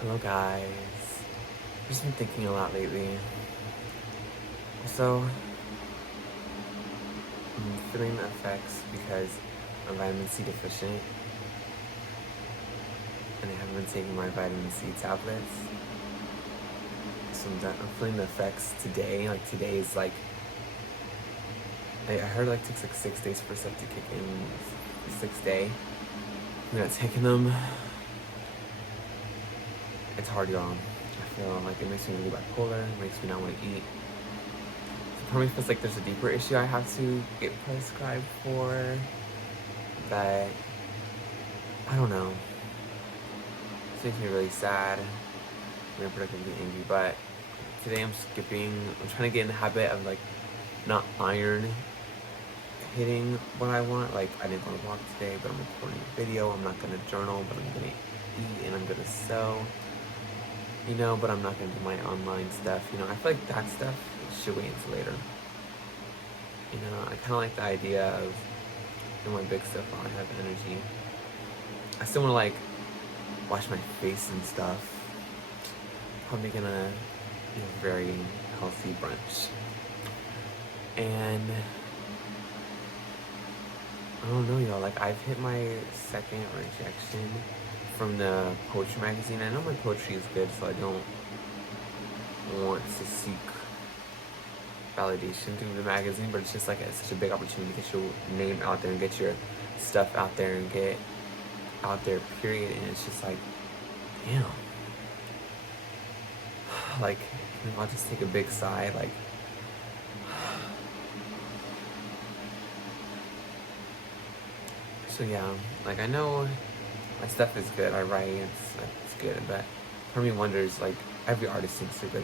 Hello guys. I've just been thinking a lot lately. So I'm feeling the effects because I'm vitamin C deficient and I haven't been taking my vitamin C tablets. So I'm feeling the effects today. Like today is like I heard like it takes like 6 days for stuff to kick in. The 6th day. I'm not taking them. It's hard, y'all. I feel like it makes me really bipolar. It makes me not want to eat. Part of me feels like there's a deeper issue I have to get prescribed for, but I don't know. This makes me really sad. I'm predictably angry, but today I'm trying to get in the habit of like not iron hitting what I want. Like I didn't want to walk today, but I'm recording a video. I'm not gonna journal, but I'm gonna eat and I'm gonna sew. But I'm not gonna do my online stuff. I feel like that stuff should wait until later. I kind of like the idea of doing my big stuff while I have energy. I still want to like wash my face and stuff. Probably gonna eat a very healthy brunch. And I don't know, y'all. Like I've hit my second rejection from the poetry magazine. I know my poetry is good, so I don't want to seek validation through the magazine, but it's just like it's such a big opportunity to get your name out there and get your stuff out there and get out there, period. And it's just like, damn. Like, I'll just take a big sigh, like, so yeah, like I know my stuff is good, I write, it's good, but part of me wonders, like, every artist thinks they're good,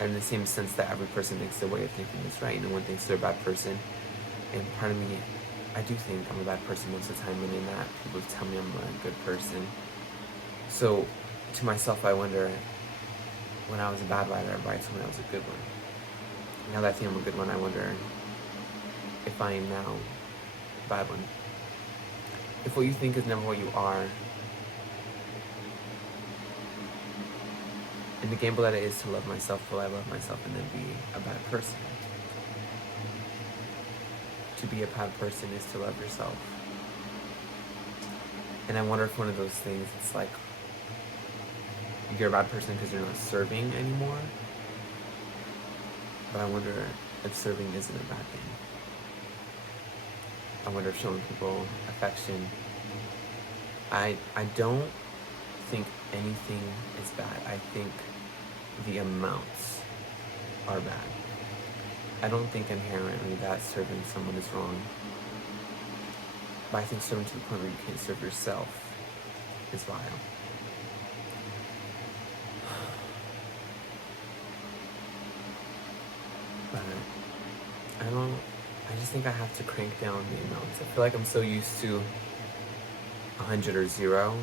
and in the same sense that every person thinks their way of thinking is right, no one thinks they're a bad person, and part of me, I do think I'm a bad person most of the time, meaning that people tell me I'm a good person. So, to myself, I wonder, when I was a bad writer, everybody told me I was a good one. Now that I think I'm a good one, I wonder if I am now a bad one. If what you think is never what you are, and the gamble that it is to love myself, will I love myself and then be a bad person? To be a bad person is to love yourself. And I wonder if one of those things, it's like, you're a bad person because you're not serving anymore. But I wonder if serving isn't a bad thing. I wonder if showing people affection. I don't think anything is bad. I think the amounts are bad. I don't think inherently that serving someone is wrong. But I think serving to the point where you can't serve yourself is vile. But I just think I have to crank down the amounts. I feel like I'm so used to 100 or 0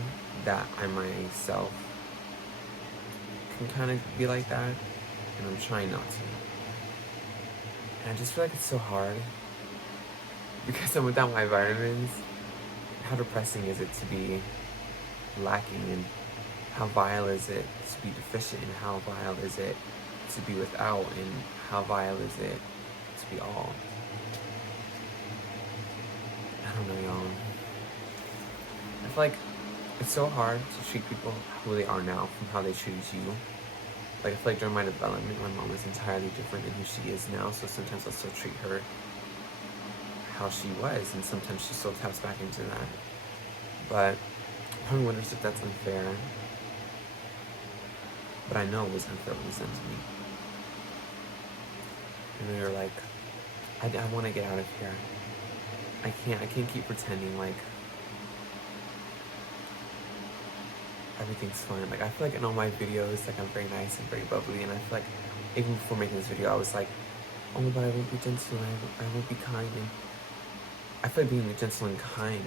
that I myself can kind of be like that, and I'm trying not to. And I just feel like it's so hard because I'm without my vitamins. How depressing is it to be lacking, and how vile is it to be deficient, and how vile is it to be without, and how vile is it to be all? I don't know, y'all. I feel like it's so hard to treat people who they are now from how they treated you. Like I feel like during my development, my mom is entirely different than who she is now, so sometimes I'll still treat her how she was, and sometimes she still taps back into that. But part of me wonders if that's unfair. But I know it was unfair when it was done to me. And they were like, I want to get out of here. I can't keep pretending like everything's fine. Like I feel like in all my videos, like I'm very nice and very bubbly, and I feel like even before making this video, I was like, oh, but I won't be gentle, and I won't be kind. And I feel like being gentle and kind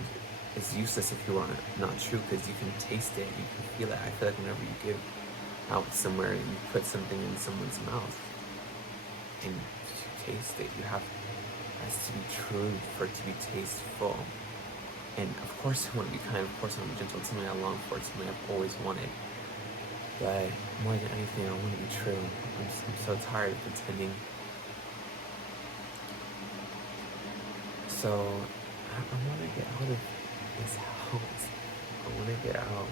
is useless if you are not true, because you can taste it, you can feel it. I feel like whenever you give out somewhere, you put something in someone's mouth, and you taste it. It has to be true for it to be tasteful. And of course I want to be kind, of course I want to be gentle. It's something I long for, it's something I've always wanted. But more than anything, I want to be true. I'm so tired of pretending. So I want to get out of this house. I want to get out.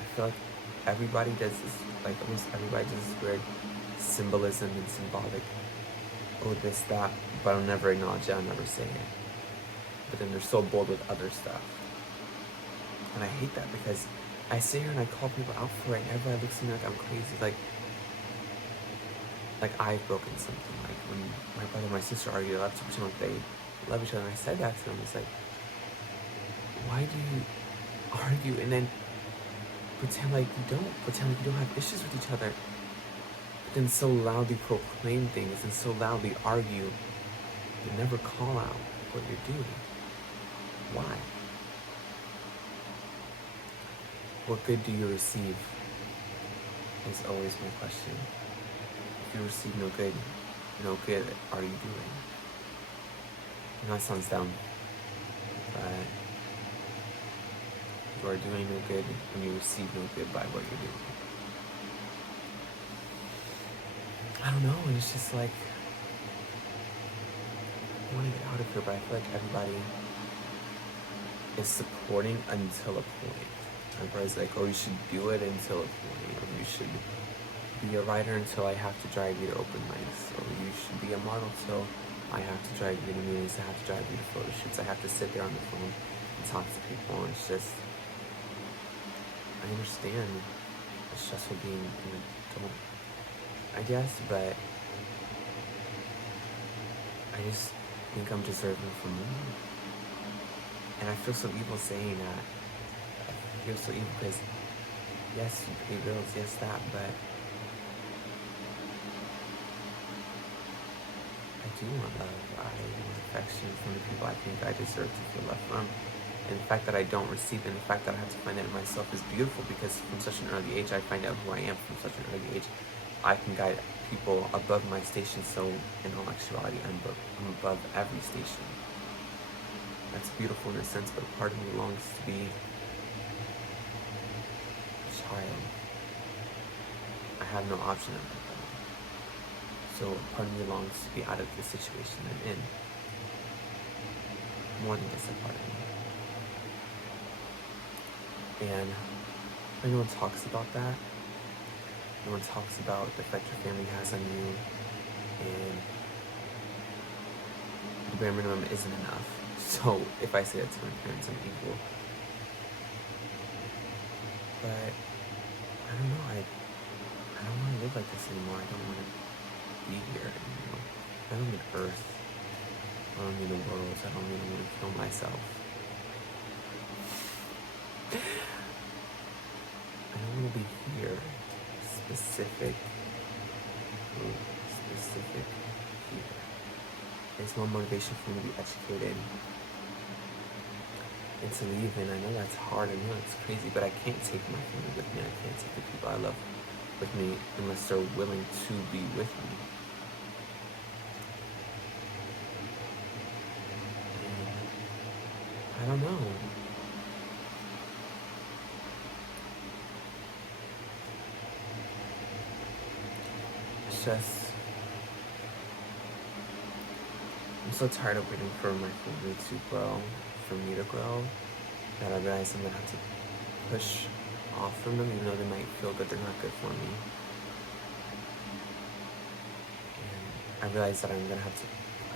I feel like everybody does this, like almost everybody does this weird symbolism and symbolic, oh this, that, but I'll never acknowledge it, I'll never say it. But then they're so bold with other stuff. And I hate that because I sit here and I call people out for it and everybody looks at me like I'm crazy. Like I've broken something. Like when my brother and my sister argued, I love to pretend like they love each other, and I said that to them. It's like, why do you argue and then pretend like you don't have issues with each other, but then so loudly proclaim things and so loudly argue, but never call out what you're doing? Why? What good do you receive is always my question. If you receive no good are you doing? I know that sounds dumb, but you are doing no good when you receive no good by what you're doing. I don't know, and it's just like, I want to get out of here, but I feel like everybody is supporting until a point. Everybody's like, oh, you should do it until a point, or you should be a writer until I have to drive you to open mics, or you should be a model till I have to drive you to meetings, I have to drive you to photo shoots, I have to sit there on the phone and talk to people, and it's just, I understand the stressful being an adult, I guess, but I just think I'm deserving for more. And I feel so evil saying that. I feel so evil because, yes, you pay bills, yes, that, but I do want love. I want affection from the people I think I deserve to feel love from. And the fact that I don't receive it, and the fact that I have to find it in myself is beautiful, because from such an early age, I find out who I am from such an early age. I can guide people above my station, so in all actuality, I'm above every station. That's beautiful in a sense, but part of me longs to be a child. I have no option of that. So part of me longs to be out of the situation I'm in. More than just a part of me. And no one talks about that. No one talks about the effect your family has on you, and the bare minimum isn't enough. So if I say that to my parents, I'm equal. But I don't know, I don't want to live like this anymore. I don't want to be here anymore. I don't need Earth. I don't need the world. I don't even want to kill myself. I don't want to be here. Specific here. There's no motivation for me to be educated and to leave, and I know that's hard, I know it's crazy, but I can't take my family with me. I can't take the people I love with me unless they're willing to be with me. And I don't know. It's just, I'm so tired of waiting for my family to grow, for me to grow, that I realize I'm gonna have to push off from them, even though they might feel good, they're not good for me. And I realize that I'm gonna have to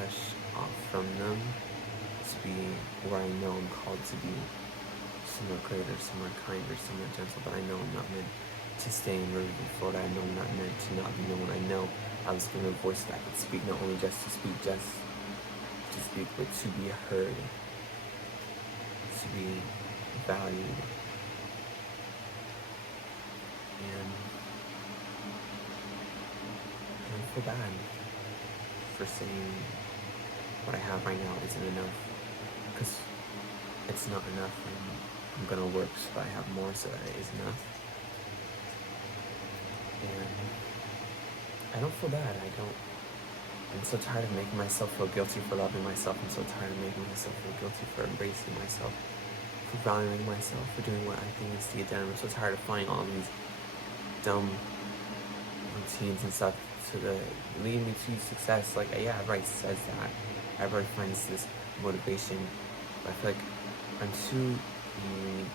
push off from them to be where I know I'm called to be, somewhere greater, somewhere kinder, somewhere gentle, but I know I'm not meant to stay in Riverview, Florida. I know I'm not meant to not be known. I know I was given a voice that I could speak, not only just to speak, but to be heard, to be valued. And I don't feel bad for saying what I have right now isn't enough, because it's not enough, and I'm gonna work so that I have more, so that it is enough. And I don't feel bad. I'm so tired of making myself feel guilty for loving myself. I'm so tired of making myself feel guilty for embracing myself, for valuing myself, for doing what I think is the agenda. I'm so tired of finding all these dumb routines and stuff to lead me to success. Like, yeah, everybody says that. Everybody finds this motivation. But I feel like I'm too unique.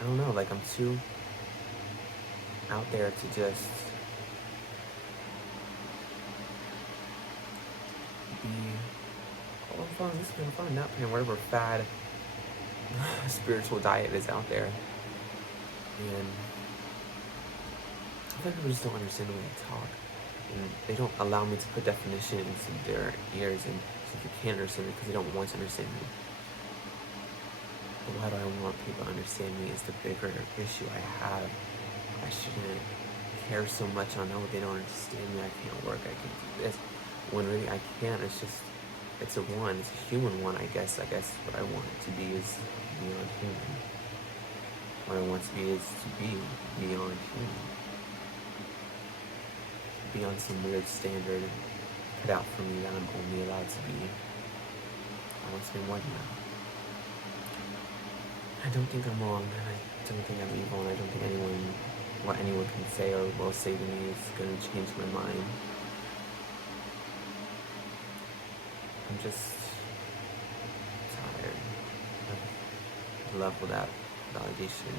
I don't know, like I'm too out there to just be, oh, I'm following this plan, I'm following that plan, whatever fad spiritual diet is out there. And I feel like people just don't understand the way I talk. And they don't allow me to put definition into their ears, and so they can't understand me because they don't want to understand me. But why do I want people to understand me is the bigger issue I have. I shouldn't care so much on, oh, they don't understand me, I can't work, I can't do this. When really I can't, it's just, it's a human one, I guess. What I want it to be is beyond human. What I want to be is to be beyond human. Beyond some weird standard put out for me that I'm only allowed to be. I want to be more than that. I don't think I'm wrong, and I don't think I'm evil, and I don't think what anyone can say or will say to me is going to change my mind. I'm just tired of the level that validation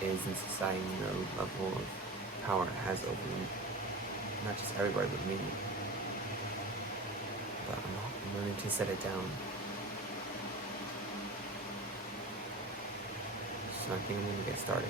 is in society, the level of power it has over me. Not just everybody, but me. But I'm learning to set it down. So I think I'm going to get started.